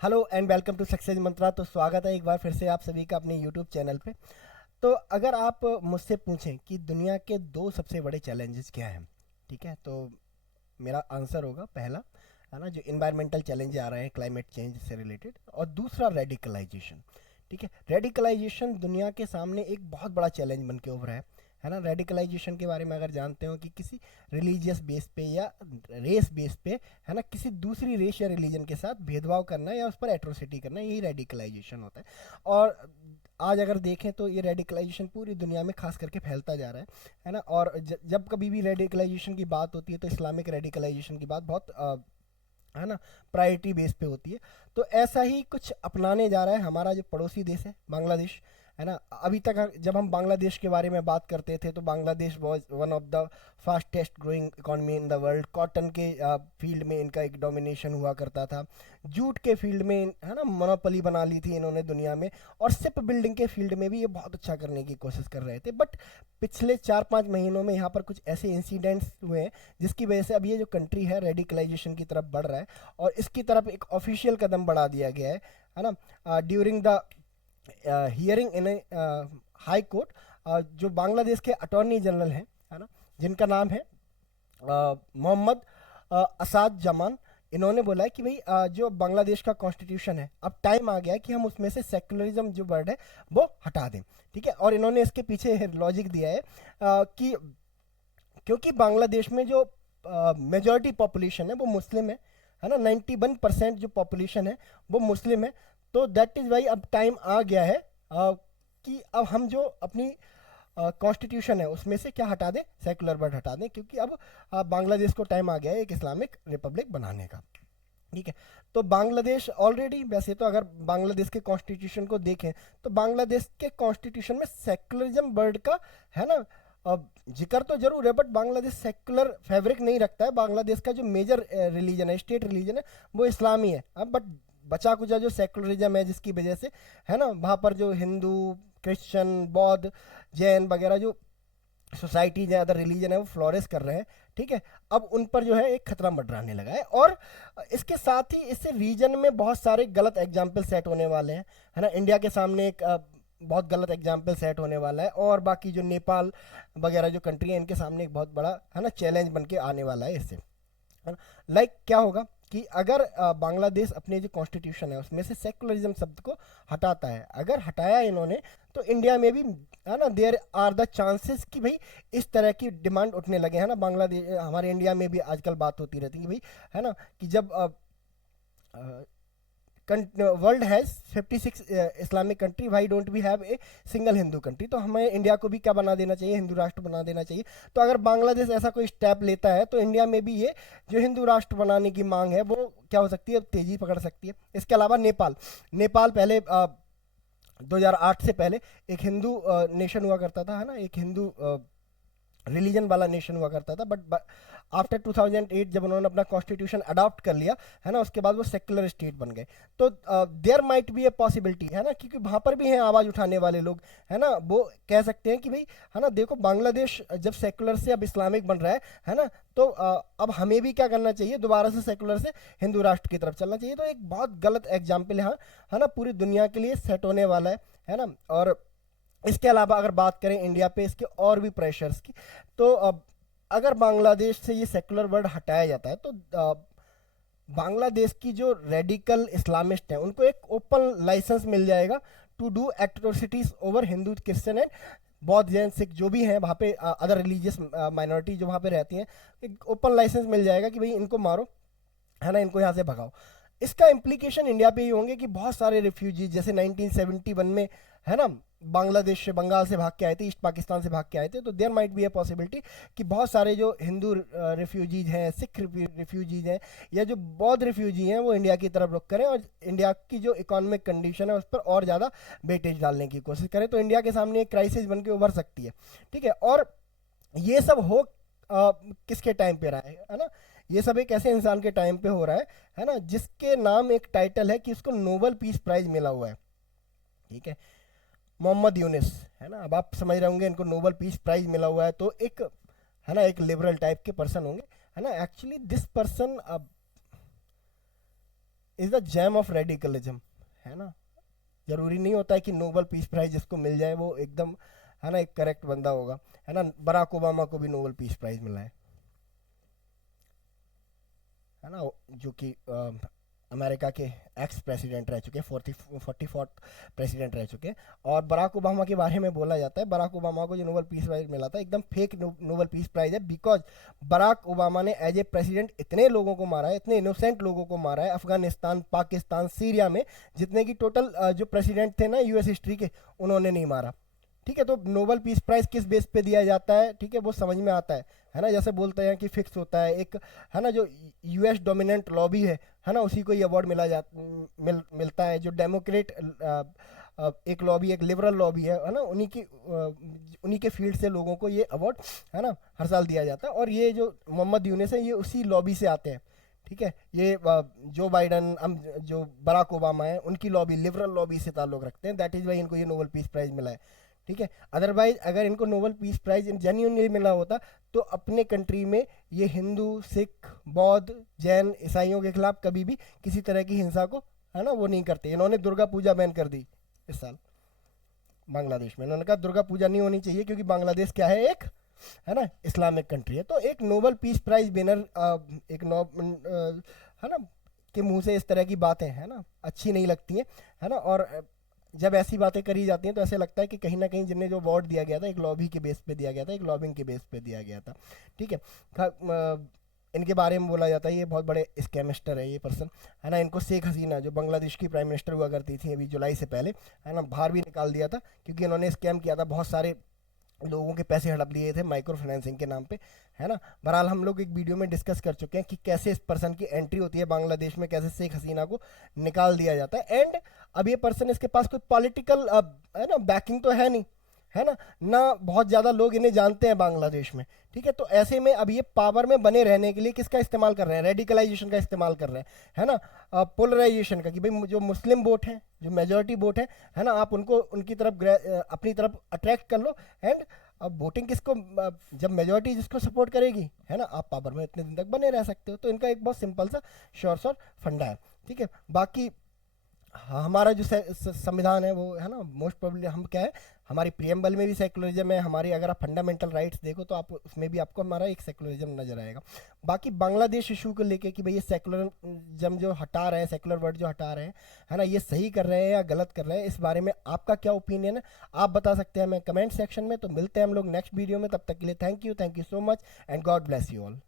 Hello and welcome to success mantra. तो स्वागत है एक बार फिर से आप सभी का अपने यूट्यूब चैनल पे। तो अगर आप मुझसे पूछें कि दुनिया के दो सबसे बड़े चैलेंजेस क्या हैं, ठीक है, तो मेरा आंसर होगा पहला, है ना, जो इन्वायरमेंटल चैलेंज आ रहे हैं क्लाइमेट चेंज से रिलेटेड, और दूसरा रेडिकलाइजेशन। ठीक है, रेडिकलाइजेशन दुनिया के सामने एक बहुत बड़ा चैलेंज बन के उभरा है ना। रेडिकलाइजेशन के बारे में अगर जानते हो कि किसी रिलीजियस बेस पे या रेस बेस पे, है ना, किसी दूसरी रेस या रिलीजन के साथ भेदभाव करना या उस पर एट्रोसिटी करना, यही रेडिकलाइजेशन होता है। और आज अगर देखें तो ये रेडिकलाइजेशन पूरी दुनिया में खास करके फैलता जा रहा है ना। और जब कभी भी रेडिकलाइजेशन की बात होती है तो इस्लामिक रेडिकलाइजेशन की बात बहुत है ना, प्रायोरिटी बेस पे होती है। तो ऐसा ही कुछ अपनाने जा रहा है हमारा जो पड़ोसी देश है बांग्लादेश, है ना। अभी तक जब हम बांग्लादेश के बारे में बात करते थे तो Bangladesh was one of the fastest growing economy in the world. Cotton के फील्ड में इनका एक डोमिनेशन हुआ करता था। जूट के फील्ड में, है ना, मोनोपोली बना ली थी इन्होंने दुनिया में। और शिप बिल्डिंग के फील्ड में भी ये बहुत अच्छा करने की कोशिश कर रहे थे। बट पिछले 4-5 महीनों में यहाँ पर कुछ ऐसे इंसिडेंट्स हुए हैं जिसकी वजह से अब ये जो कंट्री है रेडिकलाइजेशन की तरफ बढ़ रहा है। और इसकी तरफ एक ऑफिशियल कदम बढ़ा दिया गया है ना। During the hearing in high court, जो बांग्लादेश के अटॉर्नी जनरल हैं, है ना, जिनका नाम है मोहम्मद असाद जमान, इन्होंने बोला है कि भाई जो बांग्लादेश का कॉन्स्टिट्यूशन है, अब टाइम आ गया है कि हम उसमें से सेकुलरिज्म जो वर्ड है वो हटा दें। ठीक है, और इन्होंने इसके पीछे लॉजिक दिया है कि क्योंकि बांग्लादेश में जो मेजॉरिटी पॉपुलेशन है वो मुस्लिम है ना। 91% जो पॉपुलेशन है वो मुस्लिम है। तो दैट इज़ वाई अब टाइम आ गया है कि अब हम जो अपनी कॉन्स्टिट्यूशन है उसमें से क्या हटा दें, सेकुलर वर्ड हटा दें, क्योंकि अब बांग्लादेश को टाइम आ गया है एक इस्लामिक रिपब्लिक बनाने का। ठीक है, तो बांग्लादेश ऑलरेडी, वैसे तो अगर बांग्लादेश के कॉन्स्टिट्यूशन को देखें तो बांग्लादेश के कॉन्स्टिट्यूशन में सेकुलरिज्म वर्ड का, है ना, जिक्र तो जरूर है, बट बांग्लादेश सेकुलर फैब्रिक नहीं रखता है। बांग्लादेश का जो मेजर रिलीजन है, स्टेट रिलीजन है, वो इस्लामी है। अब बट बचा कुचा जो सेकुलरिज्म है जिसकी वजह से, है ना, वहाँ पर जो हिंदू, क्रिश्चियन, बौद्ध, जैन वगैरह जो सोसाइटीज है, अदर रिलीजन है, वो फ्लोरिश कर रहे हैं। ठीक है, अब उन पर जो है एक खतरा मंडराने लगा है। और इसके साथ ही इससे रीजन में बहुत सारे गलत एग्जाम्पल सेट होने वाले हैं, है ना। इंडिया के सामने एक बहुत गलत एग्जाम्पल सेट होने वाला है, और बाकी जो नेपाल वगैरह जो कंट्री है इनके सामने एक बहुत बड़ा, है ना, चैलेंज बन के आने वाला है इससे। लाइक क्या होगा कि अगर बांग्लादेश अपने जो कॉन्स्टिट्यूशन है उसमें से सेकुलरिज्म शब्द को हटाता है, अगर हटाया इन्होंने, तो इंडिया में भी, है ना, देयर आर द चांसेस कि भाई इस तरह की डिमांड उठने लगे, है ना। बांग्लादेश, हमारे इंडिया में भी आजकल बात होती रहती है कि भाई, है ना, कि जब world has 56 Islamic country, why don't we have a single Hindu country. तो हमें इंडिया को भी क्या बना देना चाहिए, हिंदू राष्ट्र बना देना चाहिए। तो अगर बांग्लादेश ऐसा कोई स्टेप लेता है तो इंडिया में भी ये जो हिंदू राष्ट्र बनाने की मांग है वो क्या हो सकती है, तेजी पकड़ सकती है। इसके अलावा नेपाल, नेपाल पहले 2008 से पहले एक हिंदू नेशन हुआ करता था, है ना, एक हिंदू रिलीजन वाला नेशन हुआ करता था। बट आफ्टर 2008 जब उन्होंने अपना कॉन्स्टिट्यूशन अडॉप्ट कर लिया, है ना, उसके बाद वो सेक्युलर स्टेट बन गए। तो there might be a possibility, है ना, क्योंकि वहाँ पर भी हैं आवाज़ उठाने वाले लोग, है ना, वो कह सकते हैं कि भाई, है ना, देखो बांग्लादेश जब सेक्युलर से अब इस्लामिक बन रहा है ना, तो अब हमें भी क्या करना चाहिए, दोबारा से सेक्युलर से हिंदू राष्ट्र की तरफ चलना चाहिए। तो एक बहुत गलत एग्जाम्पल यहाँ, है ना, पूरी दुनिया के लिए सेट होने वाला है ना। और इसके अलावा अगर बात करें इंडिया पे इसके और भी प्रेशर्स की, तो अब अगर बांग्लादेश से ये सेकुलर वर्ड हटाया जाता है तो बांग्लादेश की जो रेडिकल इस्लामिस्ट हैं उनको एक ओपन लाइसेंस मिल जाएगा to do atrocities over Hindu, Christian and बौद्ध, जैन, सिख जो भी हैं वहाँ पे, अदर रिलीजियस माइनॉरिटी जो वहाँ पे रहती हैं, एक ओपन लाइसेंस मिल जाएगा कि भाई इनको मारो, है ना, इनको यहाँ से भगाओ। इसका इम्प्लीकेशन इंडिया पे ही होंगे कि बहुत सारे रिफ्यूजी, जैसे 1971 में, है ना, बांग्लादेश से, बंगाल से भाग के आए थे, ईस्ट पाकिस्तान से भाग के आए थे। तो there might be a possibility कि बहुत सारे जो हिंदू रिफ्यूजीज हैं, सिख रिफ्यूजीज हैं, या जो बौद्ध रिफ्यूजी हैं, वो इंडिया की तरफ रुख करें और इंडिया की जो इकोनॉमिक कंडीशन है उस पर और ज़्यादा वेटेज डालने की कोशिश करें। तो इंडिया के सामने एक क्राइसिस बन के उभर सकती है। ठीक है, और ये सब हो किसके टाइम पे रहा है ना, ये सब एक ऐसे इंसान के टाइम पे हो रहा है ना, जिसके नाम एक टाइटल है कि उसको नोबेल पीस प्राइज मिला हुआ है। ठीक है, मोहम्मद यूनिस, है ना। अब आप समझ रहे होंगे इनको नोबेल पीस प्राइज मिला हुआ है, तो एक, है ना, एक लिबरल टाइप के पर्सन होंगे, है ना। Actually this person is the jam of radicalism, है ना। जरूरी नहीं होता है कि नोबल पीस प्राइज जिसको मिल जाए वो एकदम, है ना, एक करेक्ट बंदा होगा, है ना। बराक ओबामा को भी नोबल पीस प्राइज मिला है ना, जो कि अमेरिका के एक्स प्रेसिडेंट रह चुके हैं, 44 प्रेसिडेंट रह चुके हैं। और बराक ओबामा के बारे में बोला जाता है, बराक ओबामा को जो नोबल पीस प्राइज मिला था एकदम फेक नोबल पीस प्राइज है, बिकॉज बराक ओबामा ने एज ए प्रेसिडेंट इतने लोगों को मारा है, इतने इनोसेंट लोगों को मारा है, अफगानिस्तान, पाकिस्तान, सीरिया में, जितने की टोटल जो प्रेसिडेंट थे ना यूएस हिस्ट्री के, उन्होंने नहीं मारा। ठीक है, तो नोबल पीस प्राइज किस बेस पे दिया जाता है, ठीक है, वो समझ में आता है ना। जैसे बोलते हैं कि फिक्स होता है एक, है ना, जो यूएस डोमिनेंट लॉबी है ना, उसी को ये अवार्ड मिलता है। जो डेमोक्रेट एक लॉबी, एक लिबरल लॉबी है ना, उन्हीं के फील्ड से लोगों को ये अवार्ड, है ना, हर साल दिया जाता है। और ये जो मोहम्मद यूनिस है, ये उसी लॉबी से आते हैं। ठीक है, ये जो बाइडन, जो बराक ओबामा है, उनकी लॉबी, लिबरल लॉबी से ताल्लुक रखते हैं, दैट इज वाई इनको ये नोबेल पीस प्राइज मिला है। ठीक है, अदरवाइज अगर इनको नोबेल पीस प्राइज जेन्युइनली मिला होता तो अपने कंट्री में ये हिंदू, सिख, बौद्ध, जैन, ईसाइयों के खिलाफ कभी भी किसी तरह की हिंसा को, है ना, वो नहीं करते। इन्होंने दुर्गा पूजा बैन कर दी इस साल बांग्लादेश में। इन्होंने कहा दुर्गा पूजा नहीं होनी चाहिए क्योंकि बांग्लादेश क्या है, एक, है ना, इस्लामिक कंट्री है। तो एक नोबेल पीस प्राइज विनर, एक है ना, के मुंह से इस तरह की बातें, है ना, अच्छी नहीं लगती हैं, है ना। और जब ऐसी बातें करी जाती हैं तो ऐसे लगता है कि कहीं ना कहीं जिन्हें जो अवार्ड दिया गया था, एक लॉबी के बेस पे दिया गया था, एक लॉबिंग के बेस पे दिया गया था। ठीक है, इनके बारे में बोला जाता है ये बहुत बड़े स्कैमिस्टर है ये पर्सन, है ना। इनको शेख हसीना, जो बांग्लादेश की प्राइम मिनिस्टर हुआ करती थी अभी जुलाई से पहले, है ना, बाहर भी निकाल दिया था क्योंकि इन्होंने स्कैम किया था, बहुत सारे लोगों के पैसे हड़प लिए थे माइक्रो फाइनेंसिंग के नाम पे, है ना। बहरहाल हम लोग एक वीडियो में डिस्कस कर चुके हैं कि कैसे इस पर्सन की एंट्री होती है बांग्लादेश में, कैसे शेख हसीना को निकाल दिया जाता है। एंड अब ये पर्सन, इसके पास कोई पॉलिटिकल, है ना, बैकिंग तो है नहीं, है ना, ना बहुत ज़्यादा लोग इन्हें जानते हैं बांग्लादेश में। ठीक है, तो ऐसे में अब ये पावर में बने रहने के लिए किसका इस्तेमाल कर रहे हैं, रेडिकलाइजेशन का इस्तेमाल कर रहे हैं, है ना, पोलराइजेशन का, कि भाई जो मुस्लिम वोट है, जो मेजोरिटी वोट है ना, आप उनको उनकी तरफ अपनी तरफ अट्रैक्ट कर लो। एंड अब वोटिंग किसको, जब मेजोरिटी जिसको सपोर्ट करेगी, है ना, आप पावर में इतने दिन तक बने रह सकते हो। तो इनका एक बहुत सिंपल सा शॉर्ट फंडा है। ठीक है, बाकी हमारा जो संविधान है वो, है ना, मोस्ट प्रोबेबली हम क्या है, हमारी प्रियम्बल में भी सेकुलरिज्म है, हमारी अगर आप फंडामेंटल राइट्स देखो तो आप उसमें भी आपको हमारा एक सेकुलरिज्म नजर आएगा। बाकी बांग्लादेश इशू को लेके कि भाई ये सेकुलरिज्म जो हटा रहे हैं, सेकुलर वर्ड जो हटा रहे हैं, है ना, ये सही कर रहे हैं या गलत कर रहे हैं, इस बारे में आपका क्या ओपिनियन है, आप बता सकते हैं हमें कमेंट सेक्शन में। तो मिलते हैं हम लोग नेक्स्ट वीडियो में, तब तक के लिए thank you so much and God bless you all.